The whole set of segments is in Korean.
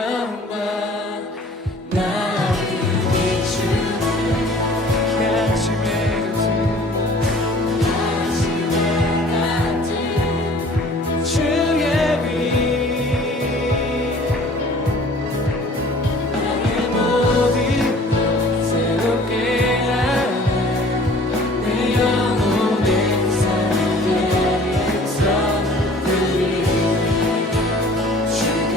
영광 나에게 주네. 아침에 같은 주의 빛 나의 모든 것 새롭게 하네. 내 영혼의 삶의 백성들이 주가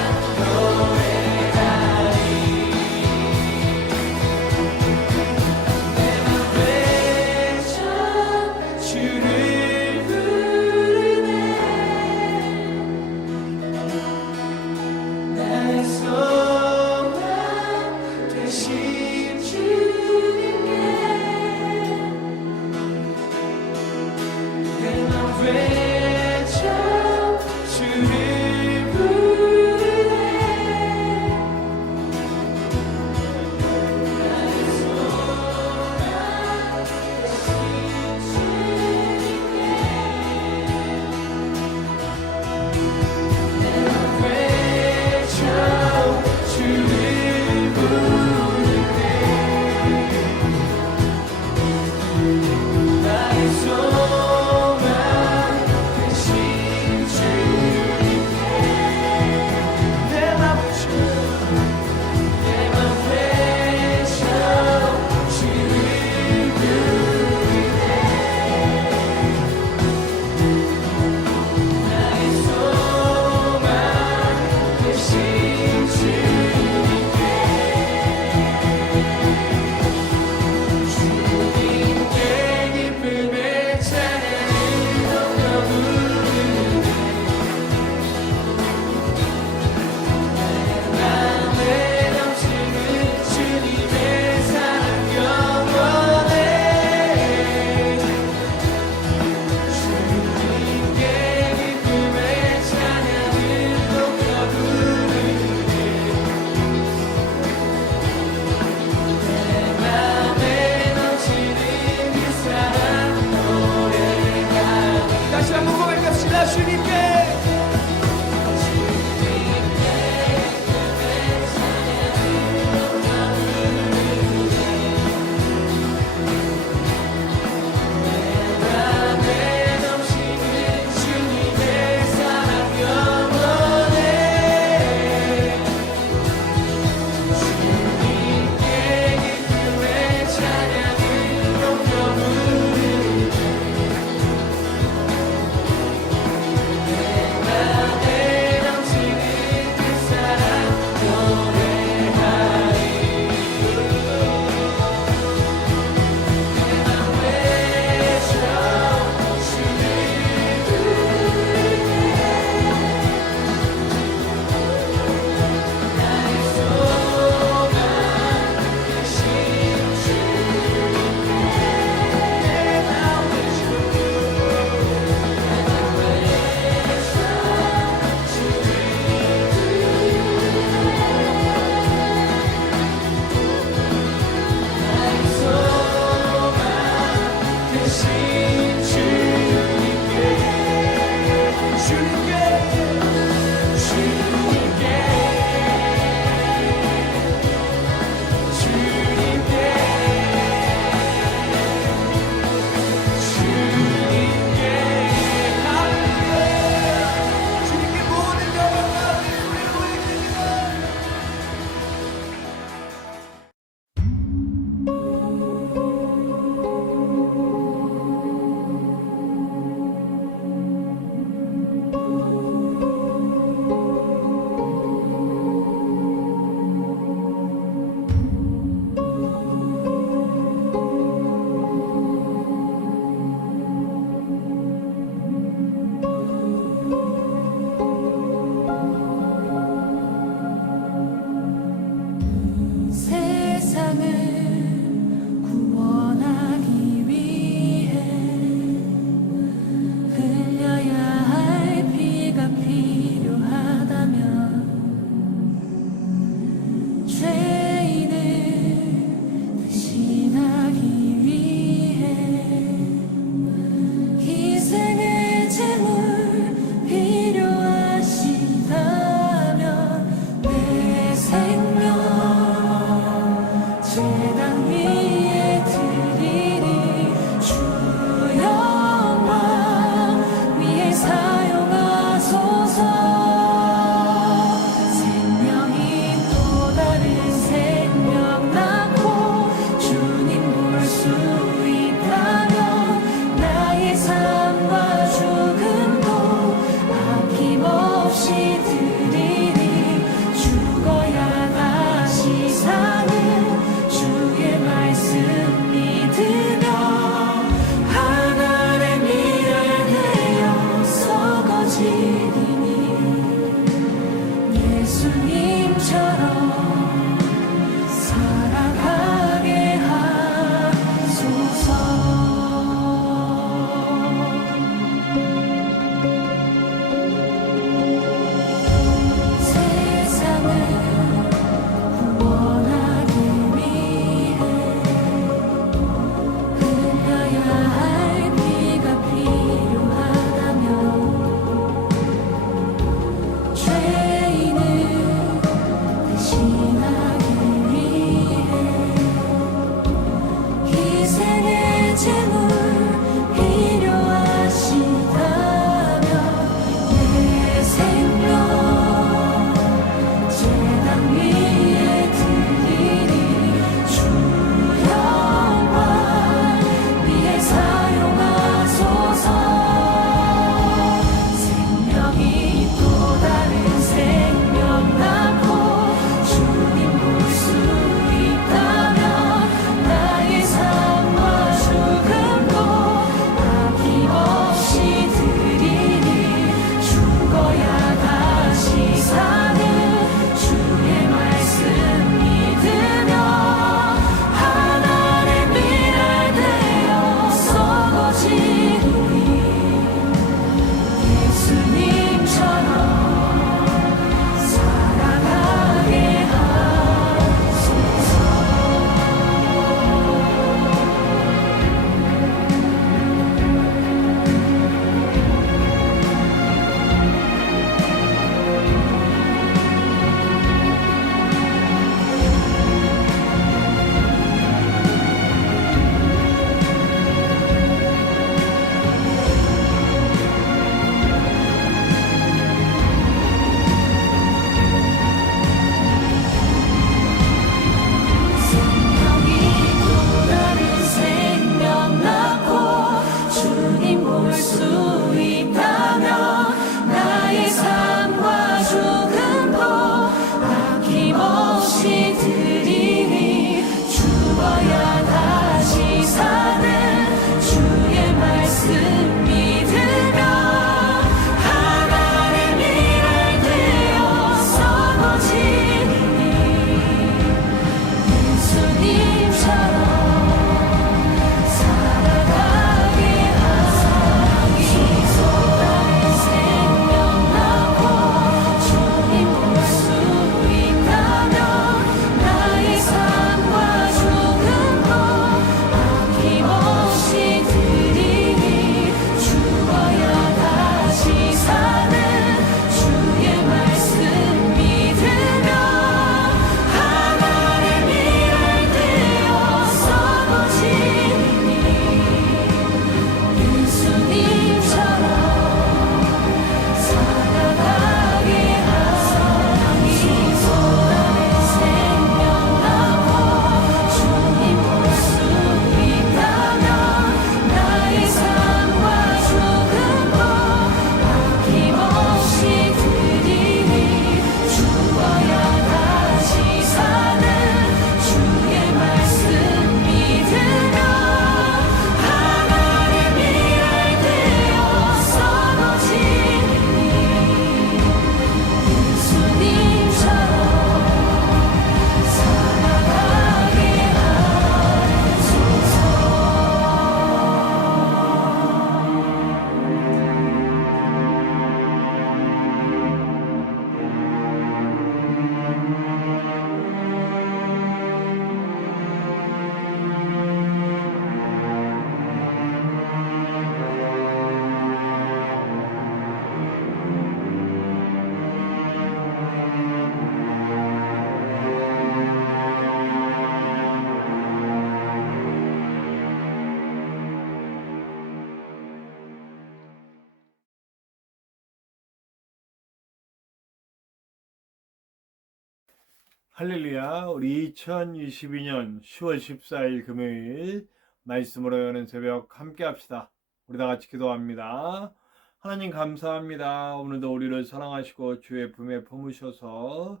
할렐루야. 우리 2022년 10월 14일 금요일 말씀으로 여는 새벽 함께 합시다. 우리 다 같이 기도합니다. 하나님 감사합니다. 오늘도 우리를 사랑하시고 주의 품에 품으셔서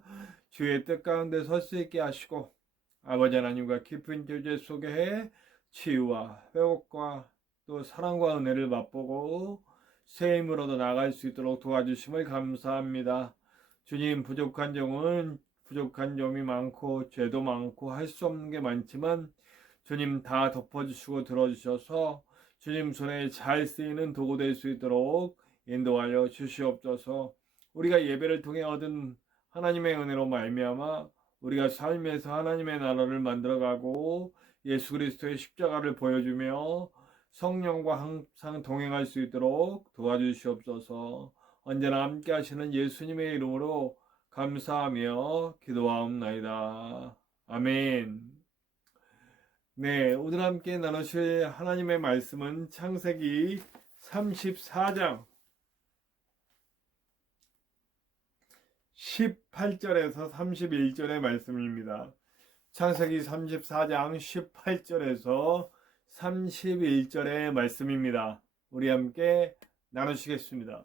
주의 뜻 가운데 설 수 있게 하시고 아버지 하나님과 깊은 교제 속에 치유와 회복과 또 사랑과 은혜를 맛보고 새 힘으로도 나갈 수 있도록 도와주심을 감사합니다. 주님, 부족한 점이 많고 죄도 많고 할 수 없는 게 많지만 주님 다 덮어주시고 들어주셔서 주님 손에 잘 쓰이는 도구 될 수 있도록 인도하여 주시옵소서. 우리가 예배를 통해 얻은 하나님의 은혜로 말미암아 우리가 삶에서 하나님의 나라를 만들어가고 예수 그리스도의 십자가를 보여주며 성령과 항상 동행할 수 있도록 도와주시옵소서. 언제나 함께 하시는 예수님의 이름으로 감사하며 기도하옵나이다. 아멘. 네, 오늘 함께 나누실 하나님의 말씀은 창세기 34장 18절에서 31절의 말씀입니다. 창세기 34장 18절에서 31절의 말씀입니다. 우리 함께 나누시겠습니다.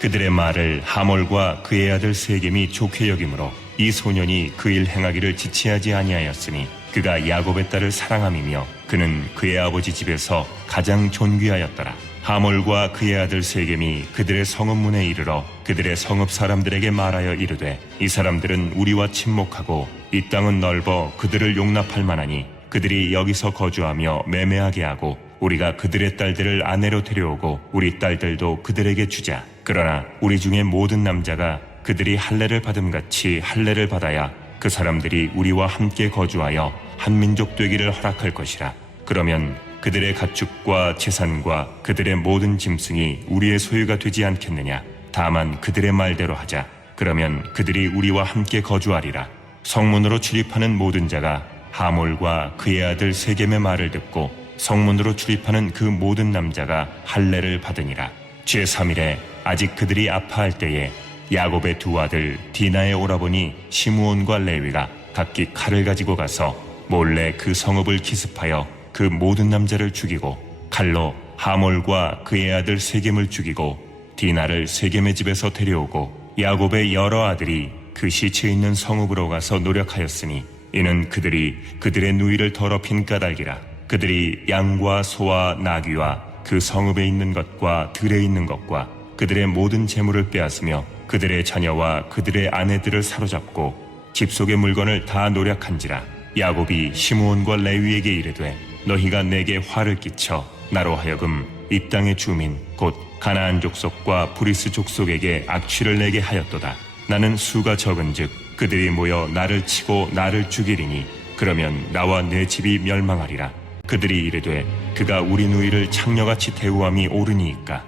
그들의 말을 하몰과 그의 아들 세겜이 좋게 여김으로 이 소년이 그 일 행하기를 지체하지 아니하였으니 그가 야곱의 딸을 사랑함이며 그는 그의 아버지 집에서 가장 존귀하였더라. 하몰과 그의 아들 세겜이 그들의 성읍문에 이르러 그들의 성읍 사람들에게 말하여 이르되 이 사람들은 우리와 친목하고 이 땅은 넓어 그들을 용납할 만하니 그들이 여기서 거주하며 매매하게 하고 우리가 그들의 딸들을 아내로 데려오고 우리 딸들도 그들에게 주자. 그러나 우리 중에 모든 남자가 그들이 할례를 받음같이 할례를 받아야 그 사람들이 우리와 함께 거주하여 한 민족 되기를 허락할 것이라. 그러면 그들의 가축과 재산과 그들의 모든 짐승이 우리의 소유가 되지 않겠느냐. 다만 그들의 말대로 하자. 그러면 그들이 우리와 함께 거주하리라. 성문으로 출입하는 모든 자가 하몰과 그의 아들 세겜의 말을 듣고 성문으로 출입하는 그 모든 남자가 할례를 받으니라. 제3일에 아직 그들이 아파할 때에 야곱의 두 아들 디나의 오라버니 시므온과 레위가 각기 칼을 가지고 가서 몰래 그 성읍을 기습하여 그 모든 남자를 죽이고 칼로 하몰과 그의 아들 세겜을 죽이고 디나를 세겜의 집에서 데려오고 야곱의 여러 아들이 그 시체 있는 성읍으로 가서 노력하였으니 이는 그들이 그들의 누이를 더럽힌 까닭이라. 그들이 양과 소와 나귀와 그 성읍에 있는 것과 들에 있는 것과 그들의 모든 재물을 빼앗으며 그들의 자녀와 그들의 아내들을 사로잡고 집 속의 물건을 다 노력한지라. 야곱이 시므온과 레위에게 이르되 너희가 내게 화를 끼쳐 나로 하여금 이 땅의 주민 곧 가나안 족속과 브리스 족속에게 악취를 내게 하였도다. 나는 수가 적은즉 그들이 모여 나를 치고 나를 죽이리니 그러면 나와 내 집이 멸망하리라. 그들이 이르되 그가 우리 누이를 창녀같이 대우함이 옳으니이까.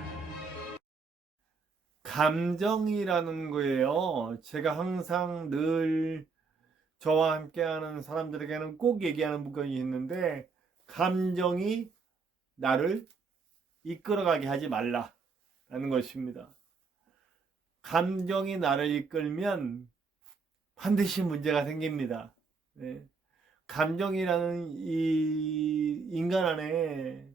감정이라는 거예요. 제가 항상 늘 저와 함께하는 사람들에게는 꼭 얘기하는 부분이 있는데 감정이 나를 이끌어가게 하지 말라라는 것입니다. 감정이 나를 이끌면 반드시 문제가 생깁니다. 네. 감정이라는 이 인간 안에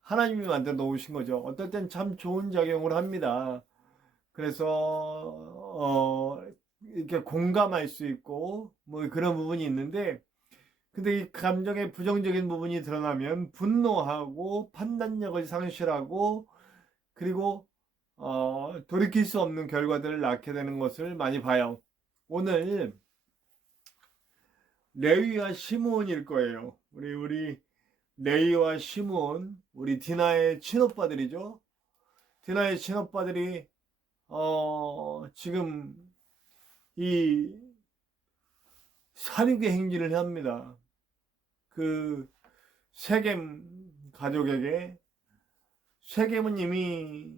하나님이 만들어 놓으신 거죠. 어떨 땐 참 좋은 작용을 합니다. 그래서 이렇게 공감할 수 있고 뭐 그런 부분이 있는데 근데 이 감정의 부정적인 부분이 드러나면 분노하고 판단력을 상실하고 그리고 돌이킬 수 없는 결과들을 낳게 되는 것을 많이 봐요. 오늘 레위와 시므온일 거예요. 우리 레위와 시므온, 우리 디나의 친오빠들이죠. 디나의 친오빠들이 지금 이 살인의 행위를 합니다. 그 세겜 가족에게 세겜은 이미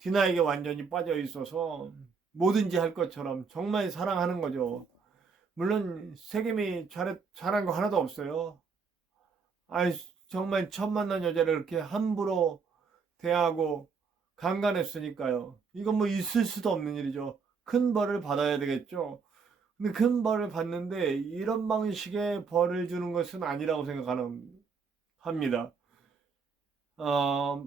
디나에게 완전히 빠져 있어서 뭐든지 할 것처럼 정말 사랑하는 거죠. 물론 세겜이 잘한 거 하나도 없어요. 정말 처음 만난 여자를 이렇게 함부로 대하고 강간했으니까요. 이건 뭐 있을 수도 없는 일이죠. 큰 벌을 받아야 되겠죠. 근데 큰 벌을 받는데 이런 방식의 벌을 주는 것은 아니라고 합니다. 어,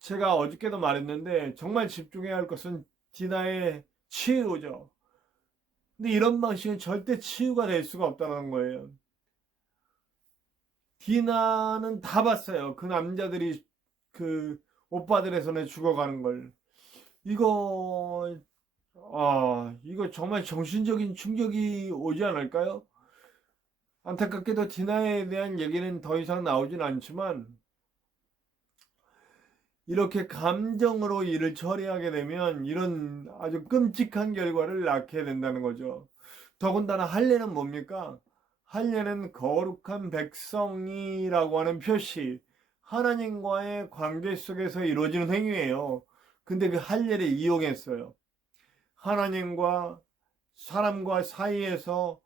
제가 어저께도 말했는데 정말 집중해야 할 것은 디나의 치유죠. 근데 이런 방식은 절대 치유가 될 수가 없다는 거예요. 디나는 다 봤어요. 그 남자들이 그 오빠들의 손에 죽어가는 걸. 이거 이거 정말 정신적인 충격이 오지 않을까요? 안타깝게도 디나에 대한 얘기는 더 이상 나오진 않지만 이렇게 감정으로 일을 처리하게 되면 이런 아주 끔찍한 결과를 낳게 된다는 거죠. 더군다나 할례는 뭡니까? 할례는 거룩한 백성이라고 하는 표시, 하나님과의 관계 속에서 이루어지는 행위예요. 근데 그 할례를 이용했어요. 하나님과 사람과 사이에서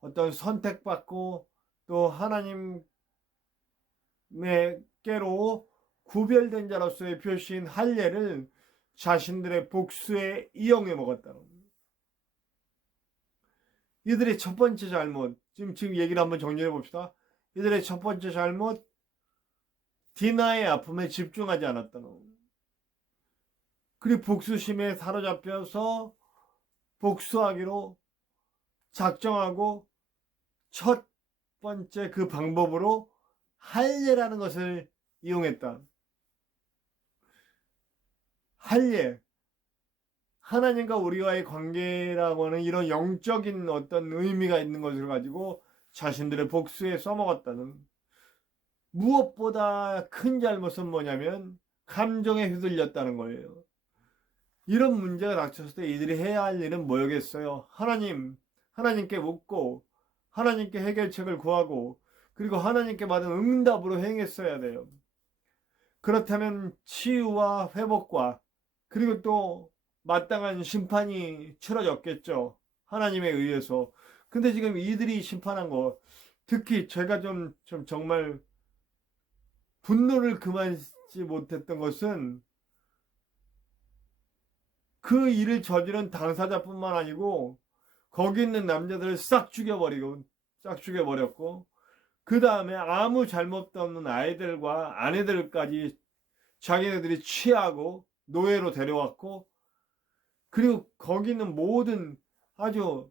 어떤 선택받고 또 하나님께로 구별된 자로서의 표시인 할례를 자신들의 복수에 이용해 먹었다는 겁니다. 이들의 첫 번째 잘못, 지금 얘기를 한번 정리해 봅시다. 이들의 첫 번째 잘못, 디나의 아픔에 집중하지 않았다는 겁니다. 그리고 복수심에 사로잡혀서 복수하기로 작정하고 첫 번째 그 방법으로 할례라는 것을 이용했다. 할례, 하나님과 우리와의 관계라고 하는 이런 영적인 어떤 의미가 있는 것을 가지고 자신들의 복수에 써먹었다는, 무엇보다 큰 잘못은 뭐냐면 감정에 휘둘렸다는 거예요. 이런 문제가 닥쳤을 때 이들이 해야 할 일은 뭐였겠어요? 하나님께 묻고 하나님께 해결책을 구하고 그리고 하나님께 받은 응답으로 행했어야 돼요. 그렇다면 치유와 회복과 그리고 또 마땅한 심판이 치러졌겠죠. 하나님에 의해서. 근데 지금 이들이 심판한 거, 특히 제가 좀 정말 분노를 금하지 못했던 것은 그 일을 저지른 당사자뿐만 아니고 거기 있는 남자들을 싹 죽여버렸고 그 다음에 아무 잘못도 없는 아이들과 아내들까지 자기네들이 취하고 노예로 데려왔고, 그리고 거기 있는 모든 아주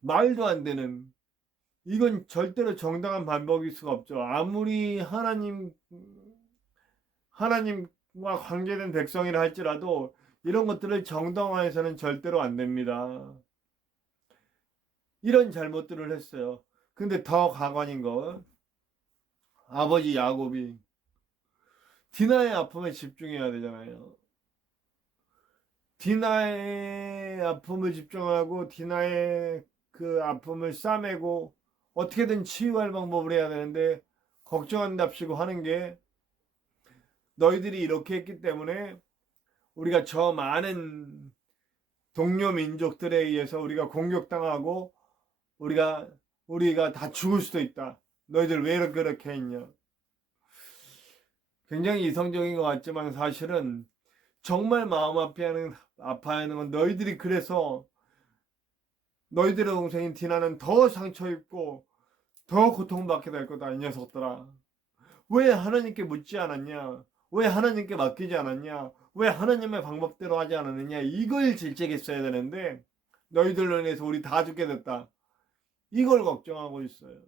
말도 안 되는, 이건 절대로 정당한 반복일 수가 없죠. 아무리 하나님과 관계된 백성이라 할지라도 이런 것들을 정당화해서는 절대로 안 됩니다. 이런 잘못들을 했어요. 근데 더 가관인 거, 아버지 야곱이 디나의 아픔에 집중해야 되잖아요. 디나의 아픔을 집중하고 디나의 그 아픔을 싸매고 어떻게든 치유할 방법을 해야 되는데 걱정한답시고 하는 게, 너희들이 이렇게 했기 때문에 우리가 저 많은 동료 민족들에 의해서 우리가 공격당하고 우리가 다 죽을 수도 있다. 너희들 왜 그렇게 했냐. 굉장히 이성적인 것 같지만 사실은 정말 마음 아파하는 건 너희들이 그래서 너희들의 동생인 디나는 더 상처 입고 더 고통받게 될 거다. 이 녀석들아. 왜 하나님께 묻지 않았냐? 왜 하나님께 맡기지 않았냐? 왜 하나님의 방법대로 하지 않았느냐? 이걸 질책했어야 되는데 너희들로 인해서 우리 다 죽게 됐다. 이걸 걱정하고 있어요.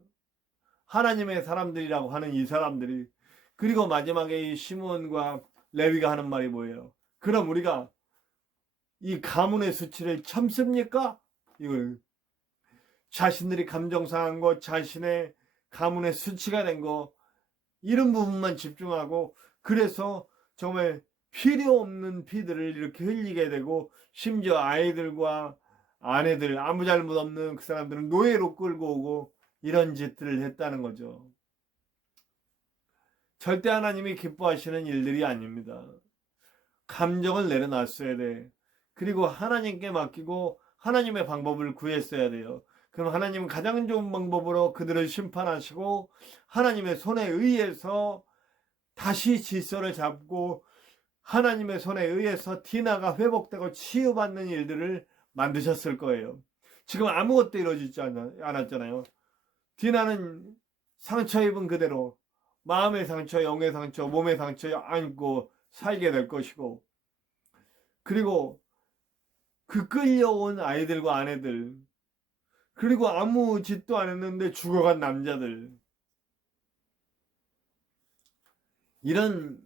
하나님의 사람들이라고 하는 이 사람들이. 그리고 마지막에 이 시므온과 레위가 하는 말이 뭐예요? 그럼 우리가 이 가문의 수치를 참습니까? 이걸 자신들이 감정 상한 거, 자신의 가문의 수치가 된 거, 이런 부분만 집중하고, 그래서 정말 필요 없는 피들을 이렇게 흘리게 되고, 심지어 아이들과 아내들, 아무 잘못 없는 그 사람들은 노예로 끌고 오고 이런 짓들을 했다는 거죠. 절대 하나님이 기뻐하시는 일들이 아닙니다. 감정을 내려놨어야 돼. 그리고 하나님께 맡기고 하나님의 방법을 구했어야 돼요. 그럼 하나님은 가장 좋은 방법으로 그들을 심판하시고 하나님의 손에 의해서 다시 질서를 잡고 하나님의 손에 의해서 디나가 회복되고 치유받는 일들을 만드셨을 거예요. 지금 아무것도 이루어지지 않았잖아요. 디나는 상처 입은 그대로 마음의 상처, 영의 상처, 몸의 상처 안고 살게 될 것이고, 그리고 그 끌려온 아이들과 아내들, 그리고 아무 짓도 안 했는데 죽어간 남자들, 이런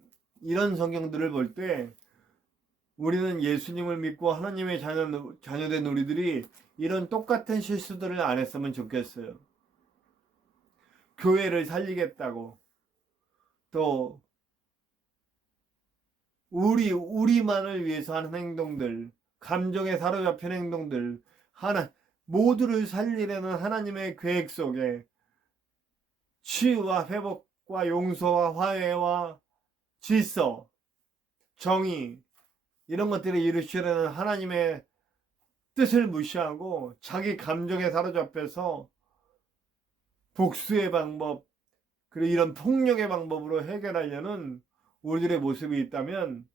성경들을 볼 때 우리는 예수님을 믿고 하나님의 자녀된 우리들이 이런 똑같은 실수들을 안 했으면 좋겠어요. 교회를 살리겠다고, 또 우리만을 위해서 하는 행동들, 감정에 사로잡힌 행동들, 모두를 살리려는 하나님의 계획 속에 치유와 회복과 용서와 화해와 질서, 정의, 이런 것들을 이루시려는 하나님의 뜻을 무시하고 자기 감정에 사로잡혀서 복수의 방법, 그리고 이런 폭력의 방법으로 해결하려는 우리들의 모습이 있다면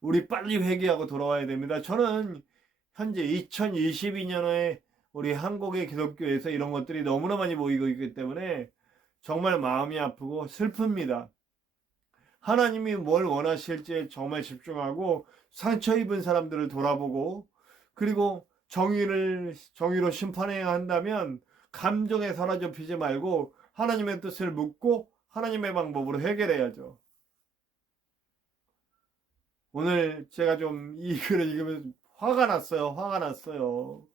우리 빨리 회개하고 돌아와야 됩니다. 저는 현재 2022년에 우리 한국의 기독교에서 이런 것들이 너무나 많이 보이고 있기 때문에 정말 마음이 아프고 슬픕니다. 하나님이 뭘 원하실지에 정말 집중하고 상처 입은 사람들을 돌아보고, 그리고 정의로 심판해야 한다면 감정에 사로잡히지 말고 하나님의 뜻을 묻고 하나님의 방법으로 해결해야죠. 오늘 제가 좀 이 글을 읽으면서 화가 났어요.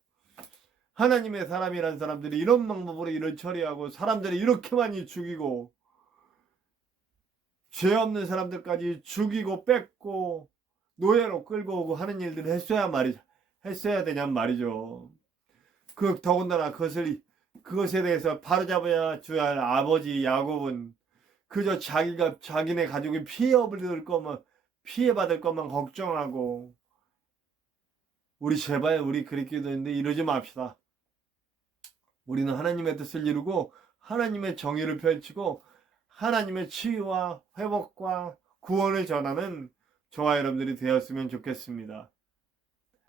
하나님의 사람이란 사람들이 이런 방법으로 일을 처리하고 사람들이 이렇게 많이 죽이고 죄 없는 사람들까지 죽이고 뺏고 노예로 끌고 오고 하는 일들을 했어야 되냔 말이죠. 더군다나 그것에 대해서 바로잡아야 줘야 할 아버지 야곱은 그저 자기네 가족이 피해받을 것만 걱정하고, 제발 우리 그리스도인데 이러지 맙시다. 우리는 하나님의 뜻을 이루고 하나님의 정의를 펼치고 하나님의 치유와 회복과 구원을 전하는 저와 여러분들이 되었으면 좋겠습니다.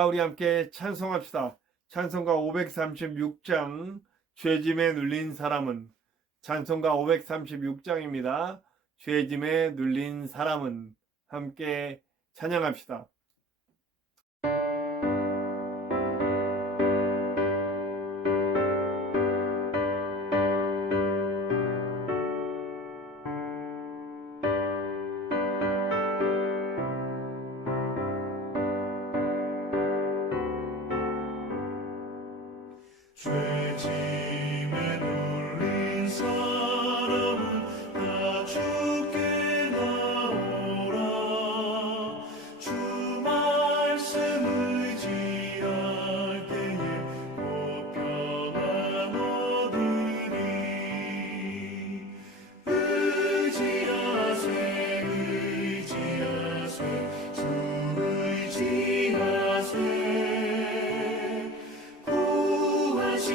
우리 함께 찬송합시다. 찬송가 536장 죄짐에 눌린 사람은, 찬송가 536장입니다. 죄짐에 눌린 사람은, 함께 찬양합시다. 죄짐에 눌린 사람은 다 주께 나오라. 주 말씀 의지할 때에 곧 평안 얻으리. 의지하세 주 의지하세. 구하시네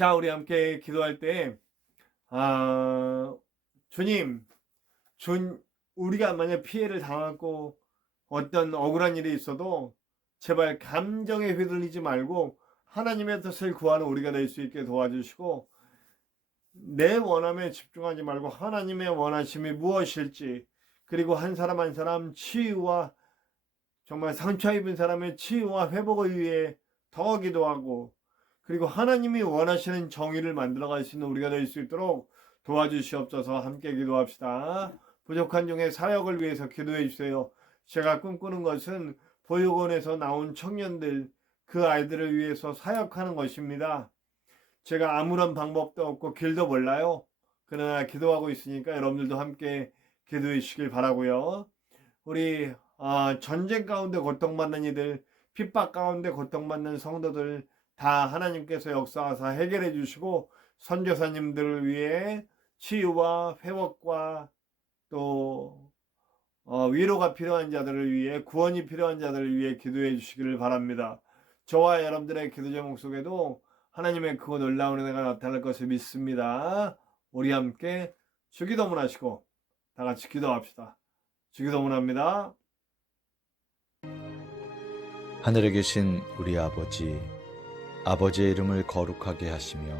자, 우리 함께 기도할 때, 주님, 우리가 만약 피해를 당하고 어떤 억울한 일이 있어도 제발 감정에 휘둘리지 말고 하나님의 뜻을 구하는 우리가 될 수 있게 도와주시고, 내 원함에 집중하지 말고 하나님의 원하심이 무엇일지, 그리고 한 사람 한 사람 치유와 정말 상처 입은 사람의 치유와 회복을 위해 더 기도하고, 그리고 하나님이 원하시는 정의를 만들어갈 수 있는 우리가 될 수 있도록 도와주시옵소서. 함께 기도합시다. 부족한 종의 사역을 위해서 기도해 주세요. 제가 꿈꾸는 것은 보육원에서 나온 청년들, 그 아이들을 위해서 사역하는 것입니다. 제가 아무런 방법도 없고 길도 몰라요. 그러나 기도하고 있으니까 여러분들도 함께 기도해 주시길 바라고요. 우리 전쟁 가운데 고통받는 이들, 핍박 가운데 고통받는 성도들 다 하나님께서 역사하사 해결해 주시고, 선교사님들을 위해 치유와 회복과 또 위로가 필요한 자들을 위해, 구원이 필요한 자들을 위해 기도해 주시기를 바랍니다. 저와 여러분들의 기도 제목 속에도 하나님의 크고 놀라운 은혜가 나타날 것을 믿습니다. 우리 함께 주기도문 하시고 다 같이 기도합시다. 주기도문 합니다. 하늘에 계신 우리 아버지, 아버지의 이름을 거룩하게 하시며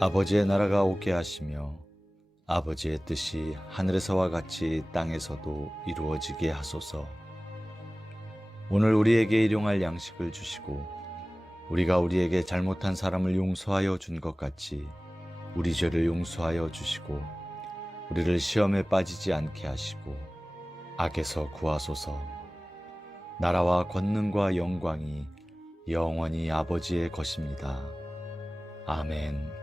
아버지의 나라가 오게 하시며 아버지의 뜻이 하늘에서와 같이 땅에서도 이루어지게 하소서. 오늘 우리에게 일용할 양식을 주시고 우리가 우리에게 잘못한 사람을 용서하여 준 것 같이 우리 죄를 용서하여 주시고 우리를 시험에 빠지지 않게 하시고 악에서 구하소서. 나라와 권능과 영광이 영원히 아버지의 것입니다. 아멘.